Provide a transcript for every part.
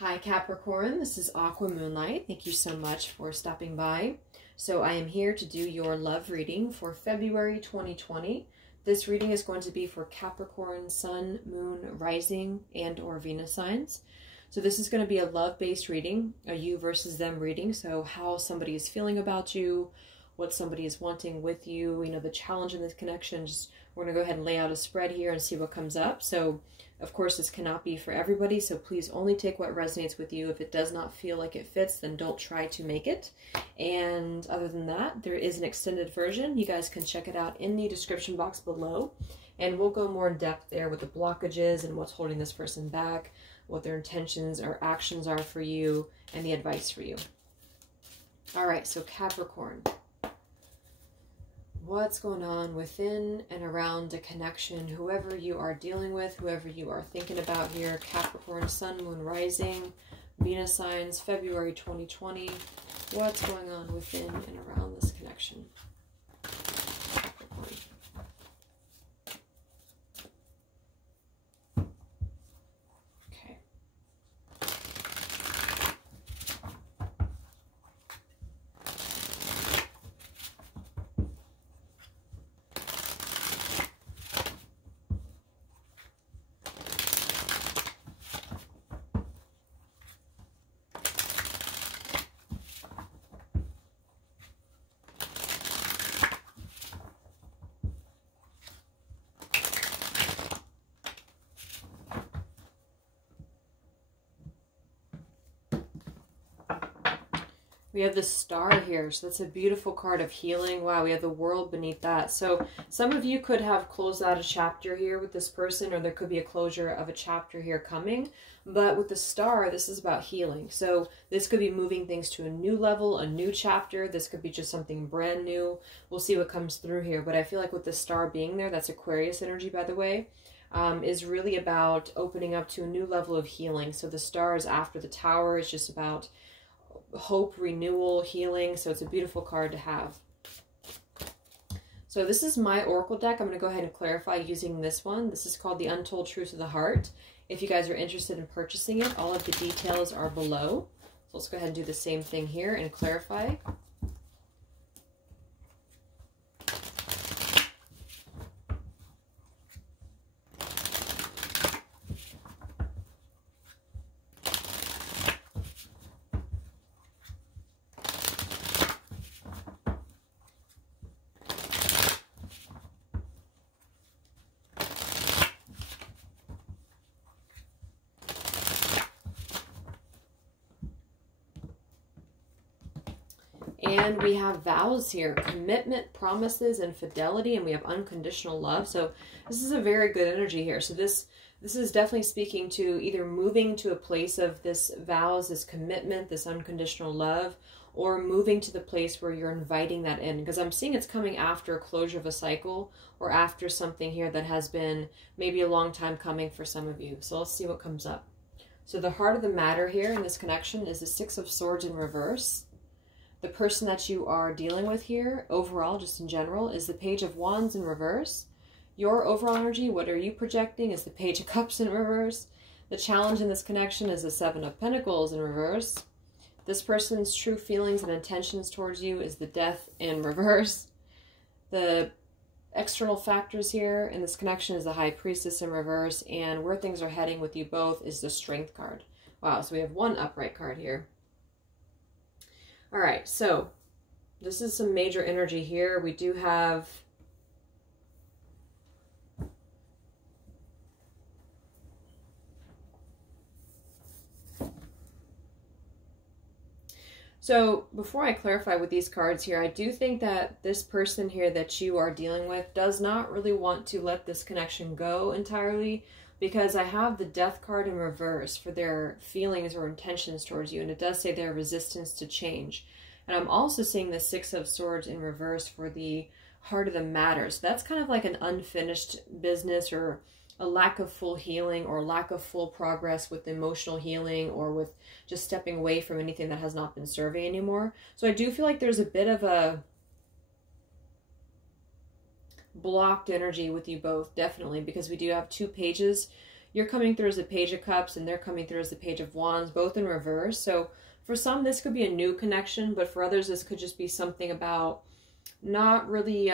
Hi Capricorn, this is Aqua Moonlight. Thank you so much for stopping by. So I am here to do your love reading for February 2020. This reading is going to be for Capricorn, Sun, Moon, Rising, and or Venus signs. So this is going to be a love-based reading, a you versus them reading. So how somebody is feeling about you, what somebody is wanting with you, the challenge in this connection. We're going to go ahead and lay out a spread here and see what comes up. So of course, this cannot be for everybody, so please only take what resonates with you. If it does not feel like it fits, then don't try to make it. And other than that, there is an extended version. You guys can check it out in the description box below. And we'll go more in depth there with the blockages and what's holding this person back, what their intentions or actions are for you, and the advice for you. All right, so Capricorn. What's going on within and around a connection, whoever you are dealing with, whoever you are thinking about here, Capricorn, Sun, Moon, Rising, Venus signs, February 2020. What's going on within and around this connection? Capricorn. Okay. We have the Star here, so that's a beautiful card of healing. Wow, we have the World beneath that. So some of you could have closed out a chapter here with this person, or there could be a closure of a chapter here coming. But with the Star, this is about healing. So this could be moving things to a new level, a new chapter. This could be just something brand new. We'll see what comes through here. But I feel like with the Star being there, that's Aquarius energy, by the way, is really about opening up to a new level of healing. So the Star is after the Tower. It's just about hope, renewal, healing. So it's a beautiful card to have. So this is my Oracle deck. I'm going to go ahead and clarify using this one. This is called the Untold Truth of the Heart. If you guys are interested in purchasing it, all of the details are below. So let's go ahead and do the same thing here and clarify. And we have vows here, commitment, promises, and fidelity, and we have unconditional love. So this is a very good energy here. So this is definitely speaking to either moving to a place of this vows, this commitment, this unconditional love, or moving to the place where you're inviting that in. Because I'm seeing it's coming after a closure of a cycle, or after something here that has been maybe a long time coming for some of you. So let's see what comes up. So the heart of the matter here in this connection is the Six of Swords in reverse. The person that you are dealing with here, overall, just in general, is the Page of Wands in reverse. Your overall energy, what are you projecting, is the Page of Cups in reverse. The challenge in this connection is the Seven of Pentacles in reverse. This person's true feelings and intentions towards you is the Death in reverse. The external factors here in this connection is the High Priestess in reverse. And where things are heading with you both is the Strength card. Wow, so we have one upright card here. All right, so this is some major energy here. We do have so before I clarify with these cards here, I do think that this person here that you are dealing with does not really want to let this connection go entirely, because I have the Death card in reverse for their feelings or intentions towards you, and it does say their resistance to change. And I'm also seeing the Six of Swords in reverse for the heart of the matter. So that's kind of like an unfinished business, or a lack of full healing, or lack of full progress with emotional healing, or with just stepping away from anything that has not been serving anymore. So I do feel like there's a bit of a blocked energy with you both, definitely, because we do have two pages. you're coming through as a Page of Cups and they're coming through as the Page of Wands, both in reverse. So for some, this could be a new connection, but for others, this could just be something about not really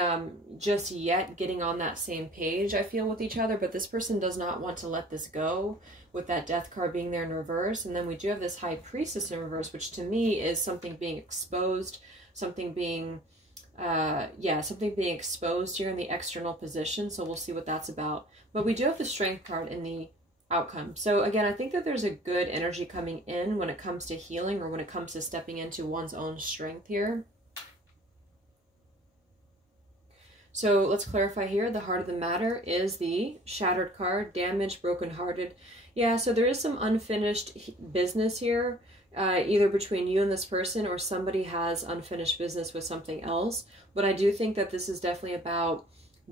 just yet getting on that same page, I feel, with each other. But this person does not want to let this go, with that Death card being there in reverse. And then we do have this High Priestess in reverse, which to me is something being exposed, something being something being exposed here in the external position. So we'll see what that's about. But we do have the Strength card in the outcome. So again, I think that there's a good energy coming in when it comes to healing, or when it comes to stepping into one's own strength here. So let's clarify here. The heart of the matter is the Shattered card, damaged, brokenhearted. Yeah, so there is some unfinished business here, either between you and this person, or somebody has unfinished business with something else. But I do think that this is definitely about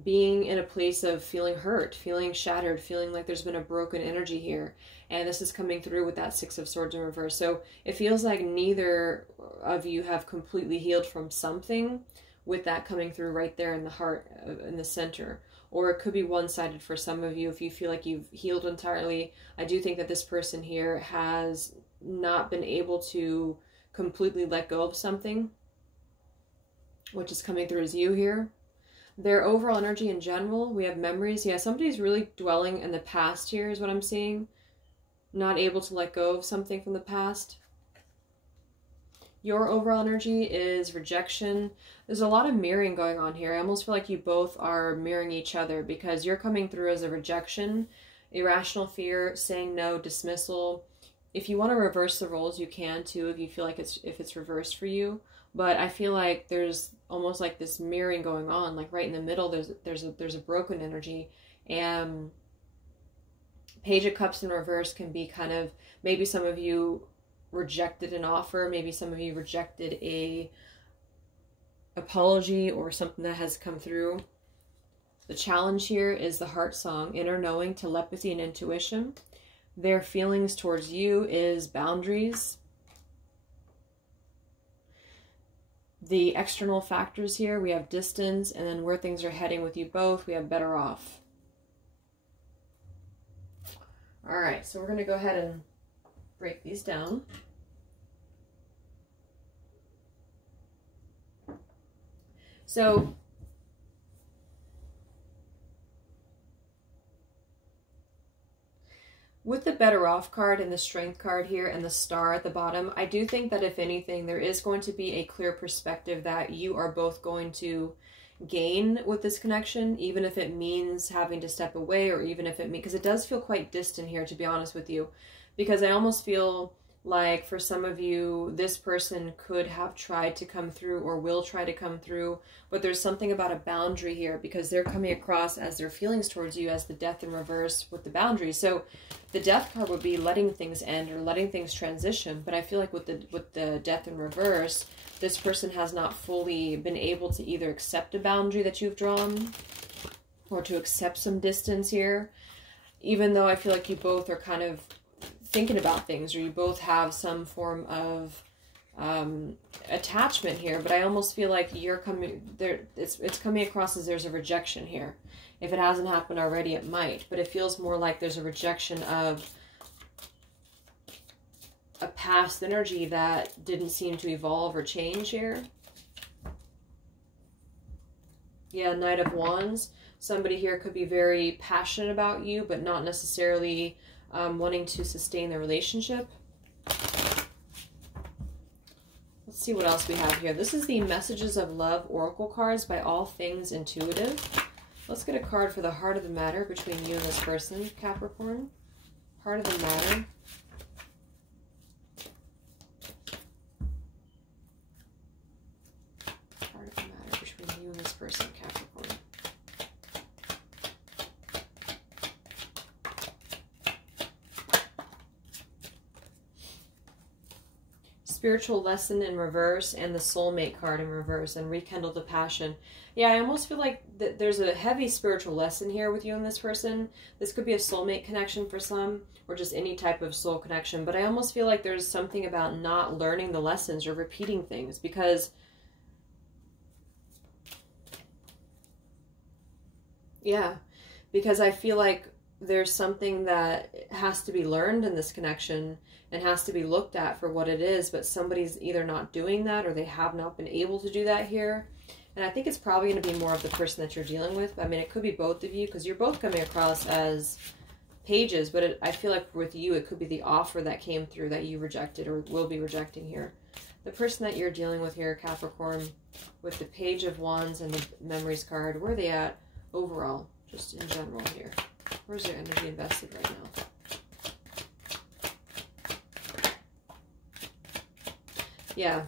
being in a place of feeling hurt, feeling shattered, feeling like there's been a broken energy here. And this is coming through with that Six of Swords in reverse. So it feels like neither of you have completely healed from something, with that coming through right there in the heart, in the center. Or it could be one-sided for some of you. If you feel like you've healed entirely, I do think that this person here has not been able to completely let go of something, which is coming through as you here. Their overall energy in general, we have memories. Yeah, somebody's really dwelling in the past here is what I'm seeing. Not able to let go of something from the past. Your overall energy is rejection. There's a lot of mirroring going on here. I almost feel like you both are mirroring each other, because you're coming through as a rejection, irrational fear, saying no, dismissal. If you want to reverse the roles, you can too, if you feel like if it's reversed for you. But I feel like there's almost like this mirroring going on, like right in the middle. There's a broken energy, and Page of Cups in reverse can be kind of, maybe some of you rejected an offer, maybe some of you rejected a apology or something that has come through. The challenge here is the heart song, inner knowing, telepathy, and intuition. Their feelings towards you is boundaries. The external factors here, we have distance, and then where things are heading with you both, we have better off. All right, so we're going to go ahead and break these down. So with the better off card and the strength card here and the star at the bottom, I do think that if anything, there is going to be a clear perspective that you are both going to gain with this connection, even if it means having to step away, or even if it means, because it does feel quite distant here, to be honest with you, because I almost feel like for some of you, this person could have tried to come through or will try to come through, but there's something about a boundary here, because they're coming across as their feelings towards you as the Death in reverse with the boundaries. So the Death card would be letting things end or letting things transition, but I feel like with the Death in reverse, this person has not fully been able to either accept a boundary that you've drawn or to accept some distance here, even though I feel like you both are kind of thinking about things, or you both have some form of attachment here. But I almost feel like you're coming there, it's coming across as there's a rejection here. If it hasn't happened already, it might, but it feels more like there's a rejection of a past energy that didn't seem to evolve or change here. Yeah, Knight of Wands. Somebody here could be very passionate about you, but not necessarily wanting to sustain the relationship. Let's see what else we have here. This is the Messages of Love Oracle cards by All Things Intuitive. Let's get a card for the heart of the matter between you and this person, Capricorn. Heart of the matter. Heart of the matter between you and this person, Capricorn. Spiritual lesson in reverse, and the soulmate card in reverse, and rekindle the passion. Yeah, I almost feel like there's a heavy spiritual lesson here with you and this person. This could be a soulmate connection for some, or just any type of soul connection. But I almost feel like there's something about not learning the lessons or repeating things, because I feel like there's something that has to be learned in this connection and has to be looked at for what it is, but somebody's either not doing that or they have not been able to do that here. And I think it's probably going to be more of the person that you're dealing with. I mean, it could be both of you because you're both coming across as pages, but I feel like with you, it could be the offer that came through that you rejected or will be rejecting here. The person that you're dealing with here, Capricorn, with the Page of Wands and the Memories card, where are they at overall, just in general here? Where's their energy invested right now? Yeah.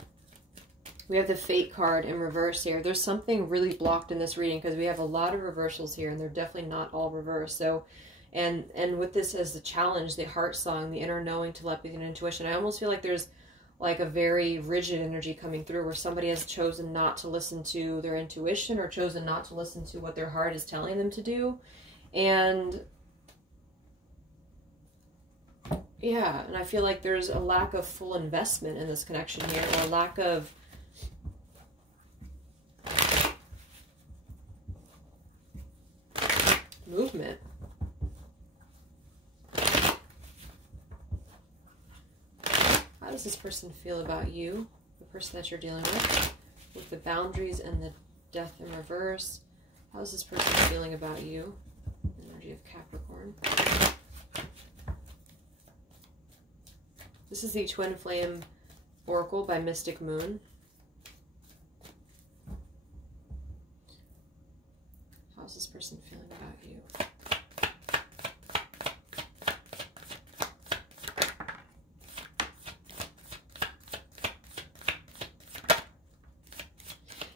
We have the Fate card in reverse here. There's something really blocked in this reading because we have a lot of reversals here and they're definitely not all reversed. So, and with this as the challenge, the heart song, the inner knowing, telepathy, and intuition, I almost feel like there's like a very rigid energy coming through where somebody has chosen not to listen to their intuition or chosen not to listen to what their heart is telling them to do. And yeah, and I feel like there's a lack of full investment in this connection here, or a lack of movement. How does this person feel about you, the person that you're dealing with the boundaries and the Death in reverse? How's this person feeling about you? Energy of Capricorn. This is the Twin Flame Oracle by Mystic Moon. How's this person feeling about you?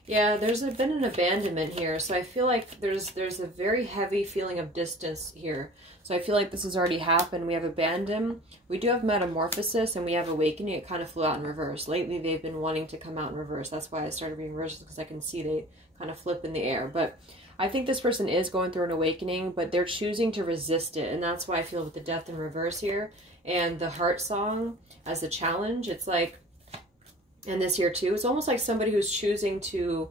Yeah, there's been an abandonment here. So I feel like there's a very heavy feeling of distance here. So I feel like this has already happened. We have abandon. We do have metamorphosis and we have awakening. It kind of flew out in reverse. Lately, they've been wanting to come out in reverse. That's why I started reading reverse, because I can see they kind of flip in the air. But I think this person is going through an awakening, but they're choosing to resist it. And that's why I feel with the Death in reverse here and the heart song as a challenge. It's like, and this here too, it's almost like somebody who's choosing to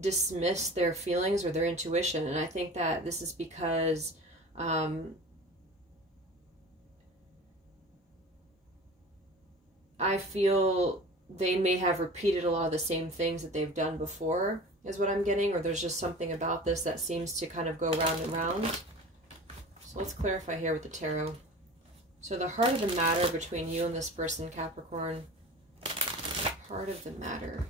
dismiss their feelings or their intuition. And I think that this is because I feel they may have repeated a lot of the same things that they've done before, is what I'm getting, or there's just something about this that seems to kind of go round and round. So let's clarify here with the tarot. So the heart of the matter between you and this person, Capricorn. Heart of the matter.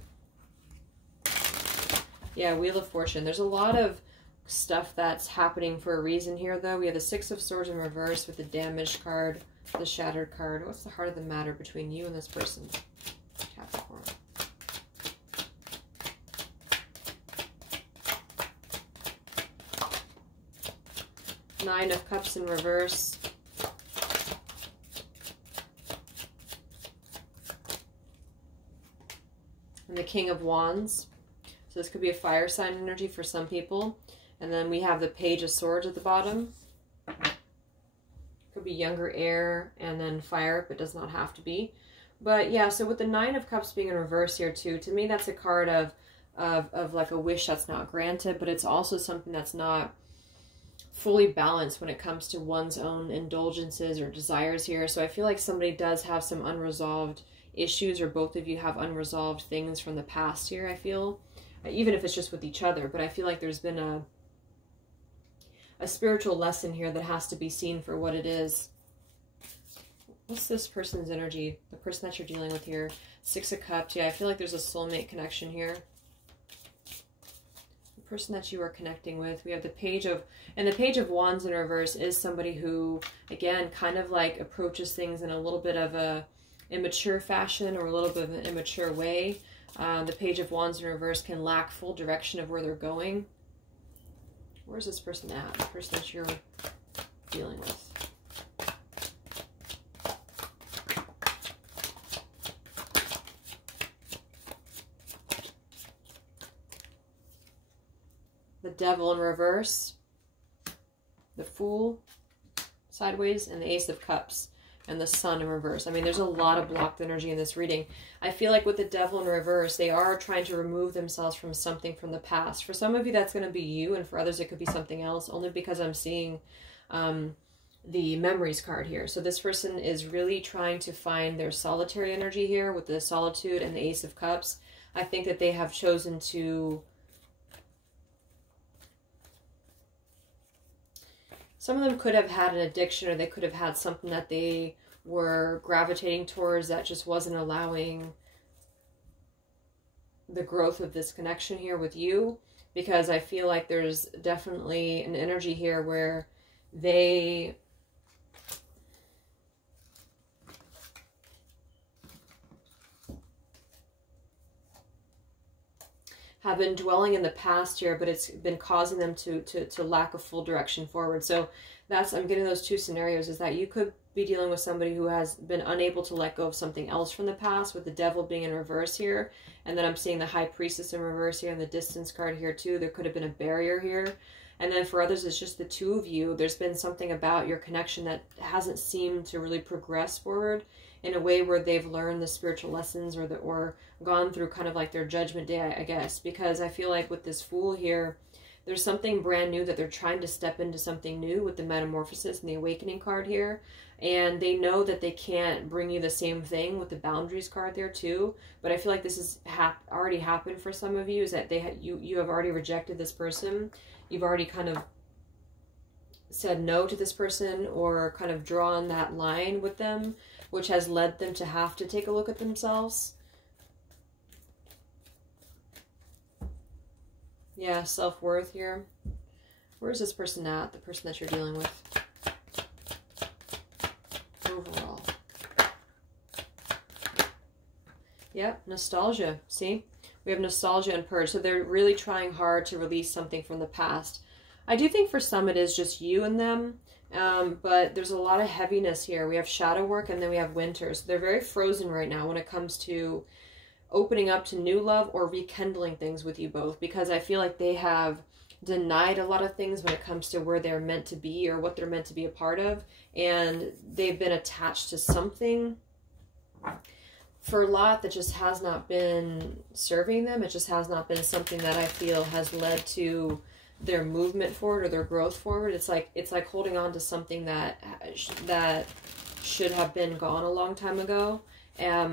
Yeah, Wheel of Fortune. There's a lot of stuff that's happening for a reason here, though. We have the Six of Swords in reverse with the Damaged card, the Shattered card. What's the heart of the matter between you and this person, Capricorn? Nine of Cups in reverse. And the King of Wands. So this could be a fire sign energy for some people. And then we have the Page of Swords at the bottom. Could be younger air and then fire, but does not have to be. But yeah, so with the Nine of Cups being in reverse here too, to me that's a card of like a wish that's not granted, but it's also something that's not fully balanced when it comes to one's own indulgences or desires here. So I feel like somebody does have some unresolved issues, or both of you have unresolved things from the past here, I feel. Even if it's just with each other, but I feel like there's been a spiritual lesson here that has to be seen for what it is. What's this person's energy? The person that you're dealing with here. Six of Cups. Yeah, I feel like there's a soulmate connection here. The person that you are connecting with. We have the Page of, and the Page of Wands in reverse is somebody who, again, kind of like approaches things in a little bit of a immature fashion or a little bit of an immature way. The Page of Wands in reverse can lack full direction of where they're going. Where's this person at? The person that you're dealing with. The Devil in reverse. The Fool sideways. And the Ace of Cups. And the Sun in reverse. I mean, there's a lot of blocked energy in this reading. I feel like with the Devil in reverse, they are trying to remove themselves from something from the past. For some of you, that's going to be you, and for others, it could be something else, only because I'm seeing the memories card here. So this person is really trying to find their solitary energy here with the solitude and the Ace of Cups. I think that they have chosen to... Some of them could have had an addiction, or they could have had something that they were gravitating towards that just wasn't allowing the growth of this connection here with you. Because I feel like there's definitely an energy here where they... have been dwelling in the past here, but it's been causing them to lack a full direction forward. So that's, I'm getting those two scenarios, is that you could be dealing with somebody who has been unable to let go of something else from the past, with the Devil being in reverse here. And then I'm seeing the High Priestess in reverse here, and the Distance card here too. There could have been a barrier here. And then for others, it's just the two of you. There's been something about your connection that hasn't seemed to really progress forward in a way where they've learned the spiritual lessons, or gone through kind of like their judgment day, I guess. Because I feel like with this Fool here, there's something brand new that they're trying to step into, something new with the Metamorphosis and the Awakening card here. And they know that they can't bring you the same thing with the Boundaries card there too. But I feel like this has already happened for some of you, is that you have already rejected this person. You've already kind of said no to this person, or kind of drawn that line with them, which has led them to have to take a look at themselves. Yeah, self-worth here. Where's this person at? The person that you're dealing with. Overall. Yep, nostalgia. See? We have nostalgia and purge. So they're really trying hard to release something from the past. I do think for some it is just you and them. But there's a lot of heaviness here. We have shadow work, and then we have winter. So they're very frozen right now when it comes to opening up to new love or rekindling things with you both, because I feel like they have denied a lot of things when it comes to where they're meant to be or what they're meant to be a part of, and they've been attached to something for a lot that just has not been serving them. It just has not been something that I feel has led to their movement forward or their growth forward. It's like holding on to something that should have been gone a long time ago.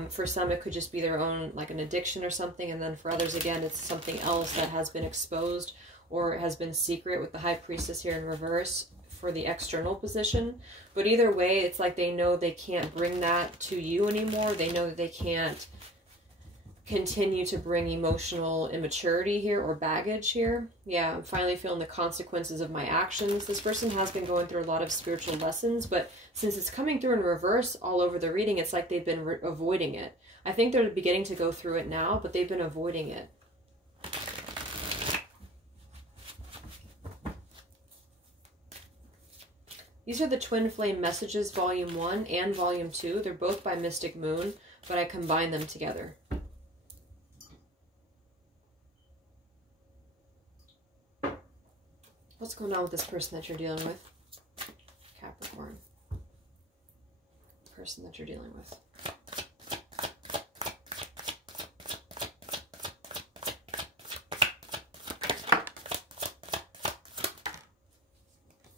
For some, it could just be their own, like an addiction or something. And then for others, again, it's something else that has been exposed or has been secret, with the High Priestess here in reverse for the external position. But either way, it's like they know they can't bring that to you anymore. They know that they can't continue to bring emotional immaturity here or baggage here. Yeah, I'm finally feeling the consequences of my actions. This person has been going through a lot of spiritual lessons, but since it's coming through in reverse all over the reading, it's like they've been avoiding it. I think they're beginning to go through it now, but they've been avoiding it. These are the Twin Flame Messages, Volume 1 and Volume 2. They're both by Mystic Moon, but I combine them together. What's going on with this person that you're dealing with? Capricorn. Person that you're dealing with.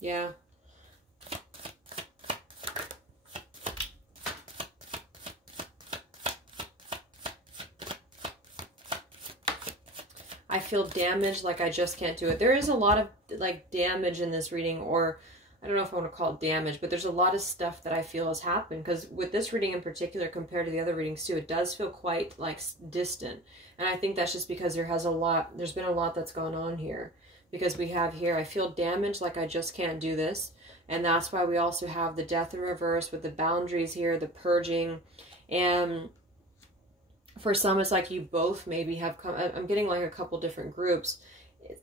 Yeah. I feel damaged, like I just can't do it. There is a lot of like damage in this reading, or I don't know if I want to call it damage, but there's a lot of stuff that I feel has happened, because with this reading in particular compared to the other readings too, it does feel quite like distant. And I think that's just because there's been a lot that's gone on here, because we have here, I feel damaged, like I just can't do this. And that's why we also have the Death in reverse with the boundaries here, the purging. And for some, it's like you both maybe have come, I'm getting like a couple different groups.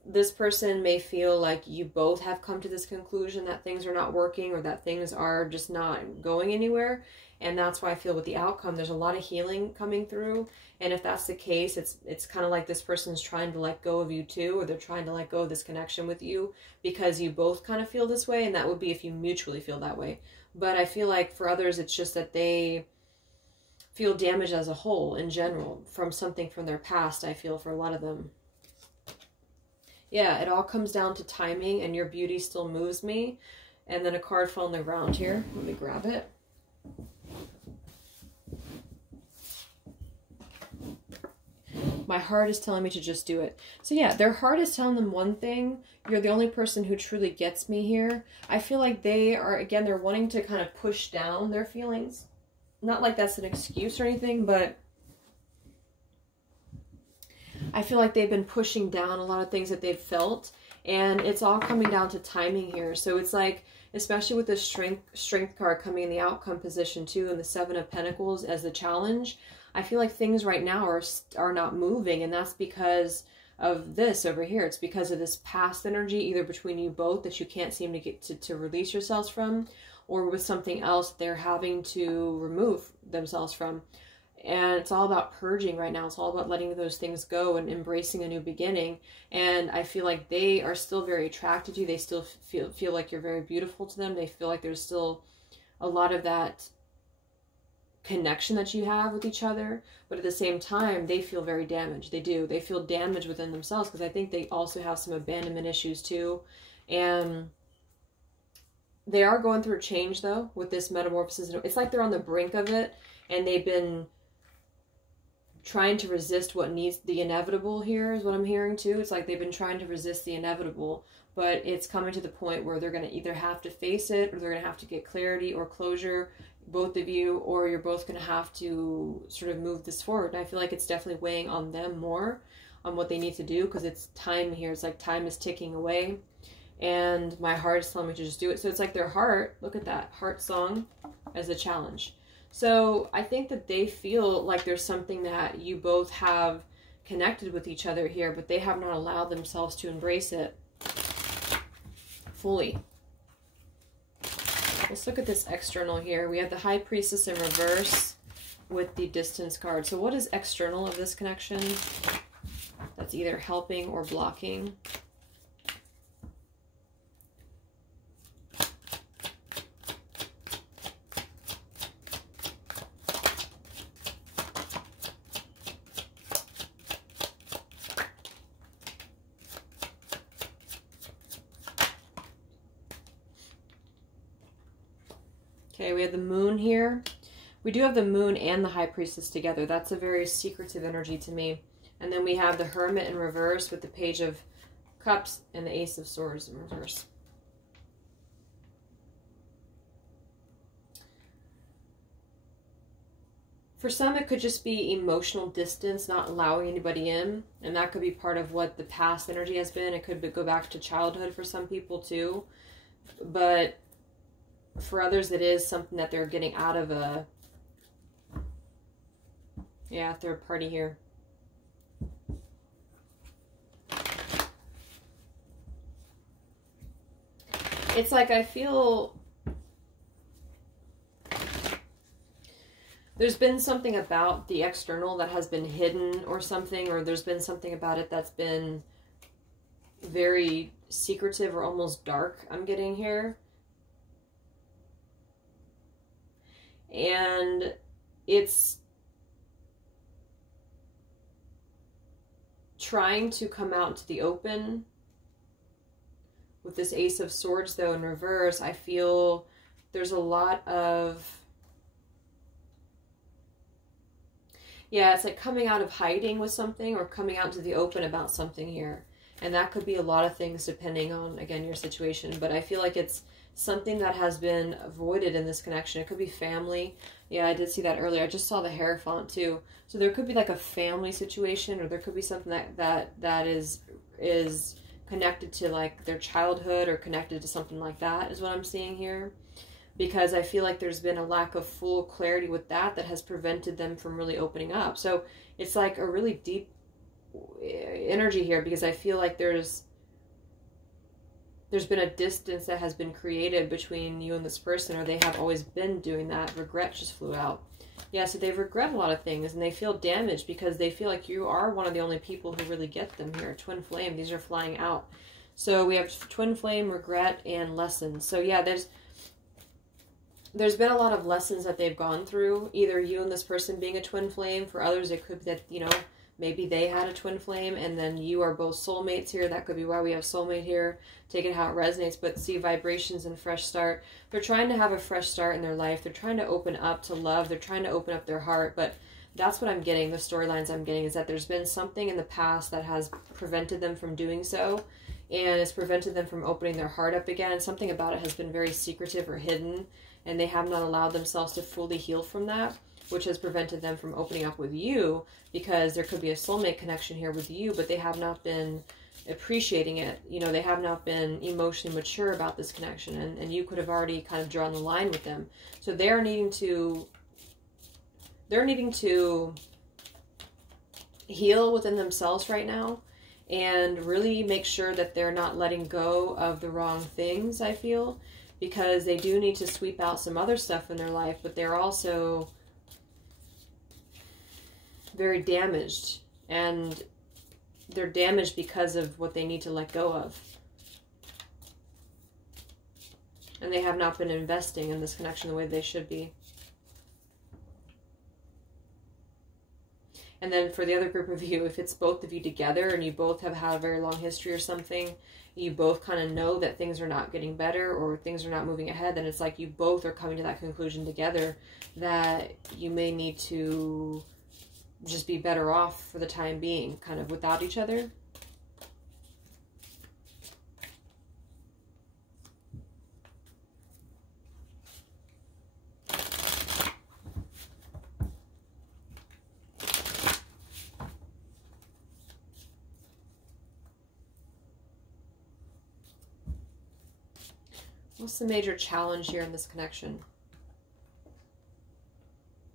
This person may feel like you both have come to this conclusion that things are not working, or that things are just not going anywhere. And that's why I feel with the outcome, there's a lot of healing coming through. And if that's the case, it's kind of like this person's trying to let go of you too, or they're trying to let go of this connection with you, because you both kind of feel this way. And that would be if you mutually feel that way. But I feel like for others, it's just that they feel damaged as a whole in general from something from their past, I feel, for a lot of them. Yeah, it all comes down to timing, and your beauty still moves me. And then a card fell on the ground here. Let me grab it. My heart is telling me to just do it. So yeah, their heart is telling them one thing. You're the only person who truly gets me here. I feel like they are, again, they're wanting to kind of push down their feelings. Not like that's an excuse or anything, but I feel like they've been pushing down a lot of things that they've felt. And it's all coming down to timing here. So it's like, especially with the strength card coming in the outcome position too, and the Seven of Pentacles as the challenge, I feel like things right now are not moving, and that's because of this over here. It's because of this past energy, either between you both that you can't seem to get to release yourselves from, or with something else they're having to remove themselves from. And it's all about purging right now. It's all about letting those things go and embracing a new beginning. And I feel like they are still very attracted to you. They still feel like you're very beautiful to them. They feel like there's still a lot of that connection that you have with each other, but at the same time they feel very damaged. They do. They feel damaged within themselves, because I think they also have some abandonment issues too. And they are going through a change though with this metamorphosis. It's like they're on the brink of it, and they've been trying to resist what needs the inevitable here is what I'm hearing too. It's like they've been trying to resist the inevitable, but it's coming to the point where they're going to either have to face it, or they're going to have to get clarity or closure, both of you, or you're both going to have to sort of move this forward. And I feel like it's definitely weighing on them more on what they need to do, because it's time here. It's like time is ticking away, and my heart is telling me to just do it. So it's like their heart, look at that, heart song as a challenge. So I think that they feel like there's something that you both have connected with each other here, but they have not allowed themselves to embrace it fully. Let's look at this external here. We have the High Priestess in reverse with the Distance card. So what is external of this connection? That's either helping or blocking. Okay, we have the Moon here. We do have the Moon and the High Priestess together. That's a very secretive energy to me. And then we have the Hermit in reverse with the Page of Cups and the Ace of Swords in reverse. For some, it could just be emotional distance, not allowing anybody in. And that could be part of what the past energy has been. It could go back to childhood for some people too. But for others, it is something that they're getting out of a, third party here. It's like I feel there's been something about the external that has been hidden or something, or there's been something about it that's been very secretive or almost dark, I'm getting here. And it's trying to come out into the open. With this Ace of Swords, though, in reverse, I feel there's a lot of... it's like coming out of hiding with something, or coming out into the open about something here. And that could be a lot of things depending on, again, your situation. But I feel like it's something that has been avoided in this connection. It could be family. Yeah, I did see that earlier. I just saw the Hierophant too. So there could be like a family situation, or there could be something that is connected to like their childhood, or connected to something like that is what I'm seeing here. Because I feel like there's been a lack of full clarity with that has prevented them from really opening up. So it's like a really deep energy here, because I feel like there's been a distance that has been created between you and this person, or they have always been doing that. Regret just flew out. Yeah, so they regret a lot of things, and they feel damaged because they feel like you are one of the only people who really get them here. Twin Flame, these are flying out. So we have Twin Flame, regret, and lessons. So yeah, there's been a lot of lessons that they've gone through, either you and this person being a Twin Flame. For others, it could be that, Maybe they had a twin flame and then you are both soulmates here. That could be why we have soulmate here. Take it how it resonates, but see vibrations and fresh start. They're trying to have a fresh start in their life. They're trying to open up to love. They're trying to open up their heart, but that's what I'm getting. The storylines I'm getting is that there's been something in the past that has prevented them from doing so, and it's prevented them from opening their heart up again. Something about it has been very secretive or hidden, and they have not allowed themselves to fully heal from that, which has prevented them from opening up with you, because there could be a soulmate connection here with you, but they have not been appreciating it. You know, they have not been emotionally mature about this connection, and you could have already kind of drawn the line with them. So they're needing to heal within themselves right now and really make sure that they're not letting go of the wrong things, I feel, because they do need to sweep out some other stuff in their life, but they're also very damaged, and they're damaged because of what they need to let go of. And they have not been investing in this connection the way they should be. And then for the other group of you, if it's both of you together and you both have had a very long history or something, you both kind of know that things are not getting better or things are not moving ahead, then it's like you both are coming to that conclusion together that you may need to just be better off for the time being, kind of without each other. What's the major challenge here in this connection?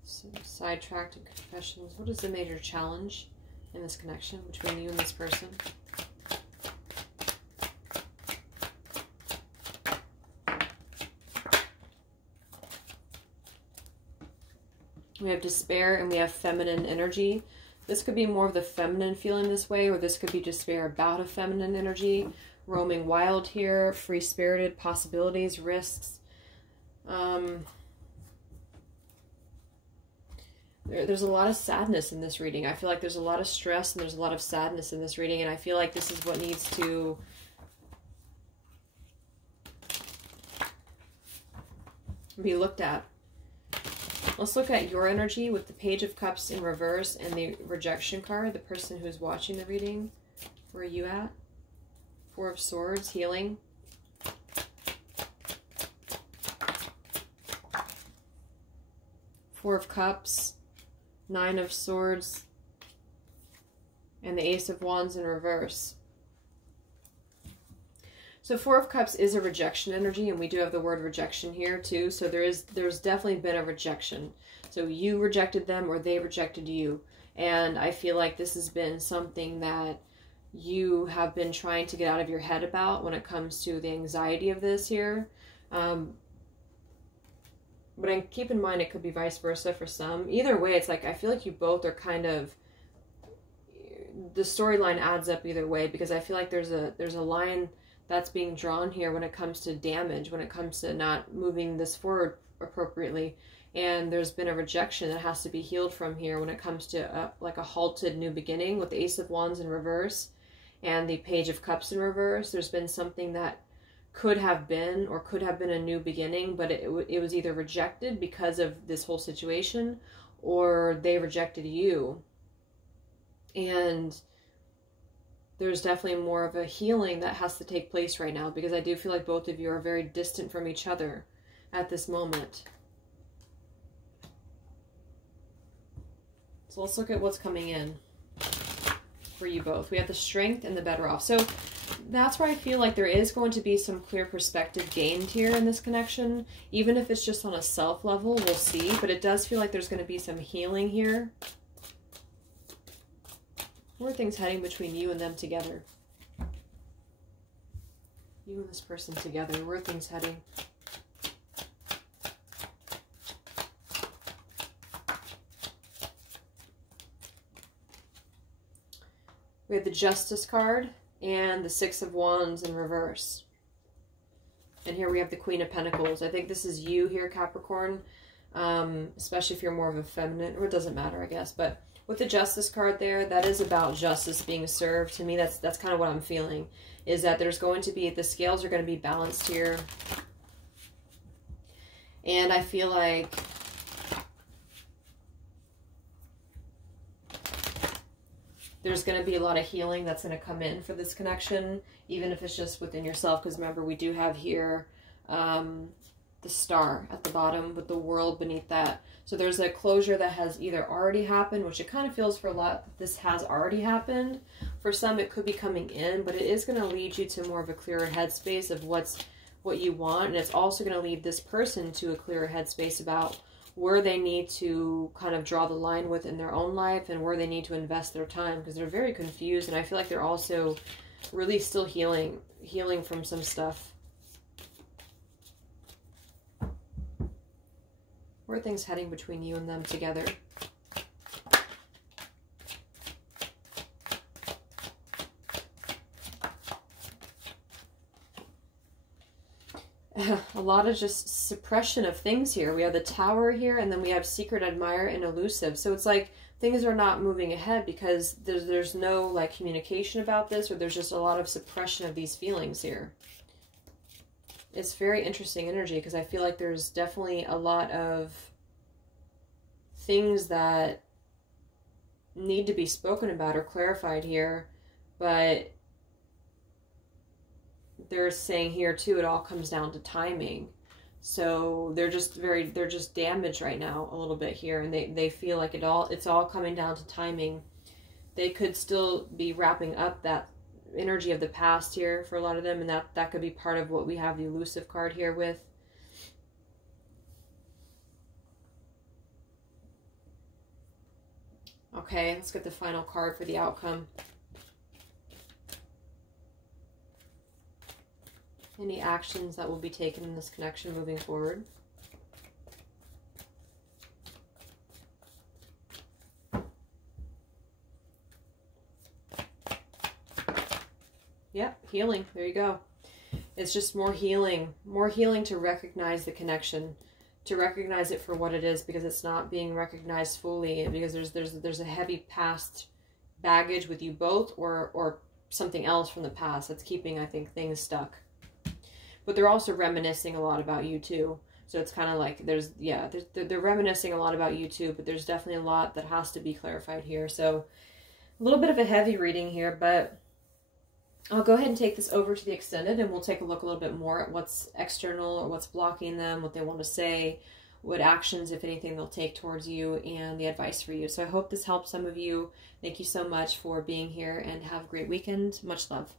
So, sidetracked and confessions. What is the major challenge in this connection between you and this person? We have despair and we have feminine energy. This could be more of the feminine feeling this way, or this could be despair about a feminine energy. Roaming wild here, free-spirited, possibilities, risks. There's a lot of sadness in this reading. I feel like there's a lot of stress and there's a lot of sadness in this reading, and I feel like this is what needs to be looked at. Let's look at your energy with the Page of Cups in reverse and the rejection card, the person who's watching the reading. Where are you at? Four of Swords, healing. Four of Cups, Nine of Swords, and the Ace of Wands in reverse. So Four of Cups is a rejection energy, and we do have the word rejection here too. So there's definitely been a rejection. So you rejected them or they rejected you. And I feel like this has been something that you have been trying to get out of your head about when it comes to the anxiety of this here. But keep in mind, it could be vice versa for some. Either way, it's like, I feel like you both are kind of, the storyline adds up either way, because I feel like there's a line that's being drawn here when it comes to damage, when it comes to not moving this forward appropriately. And there's been a rejection that has to be healed from here when it comes to like a halted new beginning with the Ace of Wands in reverse and the Page of Cups in reverse. There's been something that could have been a new beginning, but it was either rejected because of this whole situation, or they rejected you. And there's definitely more of a healing that has to take place right now, because I do feel like both of you are very distant from each other at this moment. So let's look at what's coming in for you both. We have the Strength and the Better Off. So that's where I feel like there is going to be some clear perspective gained here in this connection. Even if it's just on a self level, we'll see. But it does feel like there's going to be some healing here. Where are things heading between you and them together? You and this person together. Where are things heading? We have the Justice card and the Six of Wands in reverse. And here we have the Queen of Pentacles. I think this is you here, Capricorn, especially if you're more of a feminine, or it doesn't matter, I guess. But With the Justice card there, that is about justice being served. To me, that's kind of what I'm feeling, is that there's going to be, the scales are going to be balanced here. And I feel like there's going to be a lot of healing that's going to come in for this connection, even if it's just within yourself. Because remember, we do have here the star at the bottom with the world beneath that. So there's a closure that has either already happened, which it kind of feels for a lot that this has already happened. For some, it could be coming in, but it is going to lead you to more of a clearer headspace of what you want. And it's also going to lead this person to a clearer headspace about where they need to kind of draw the line with in their own life and where they need to invest their time, because they're very confused. And I feel like they're also really still healing from some stuff. Where are things heading between you and them together? A lot of just suppression of things here. We have the Tower here, and then we have Secret, Admire, and Elusive. So it's like things are not moving ahead because there's no like communication about this, or there's just a lot of suppression of these feelings here. It's very interesting energy, because I feel like there's definitely a lot of things that need to be spoken about or clarified here, but they're saying here too, it all comes down to timing. So they're just damaged right now a little bit here, and they feel like it's all coming down to timing. They could still be wrapping up that energy of the past here for a lot of them, and that could be part of what we have the Elusive card here with. Okay, let's get the final card for the outcome. Any actions that will be taken in this connection moving forward? Yep, healing. There you go. It's just more healing to recognize the connection, to recognize it for what it is, because it's not being recognized fully, because there's a heavy past baggage with you both, or something else from the past that's keeping, I think, things stuck. But they're also reminiscing a lot about you too. So it's kind of like they're reminiscing a lot about you too, but there's definitely a lot that has to be clarified here. So a little bit of a heavy reading here, but I'll go ahead and take this over to the extended, and we'll take a look a little bit more at what's external, or what's blocking them, what they want to say, what actions, if anything, they'll take towards you, and the advice for you. So I hope this helps some of you. Thank you so much for being here, and have a great weekend. Much love.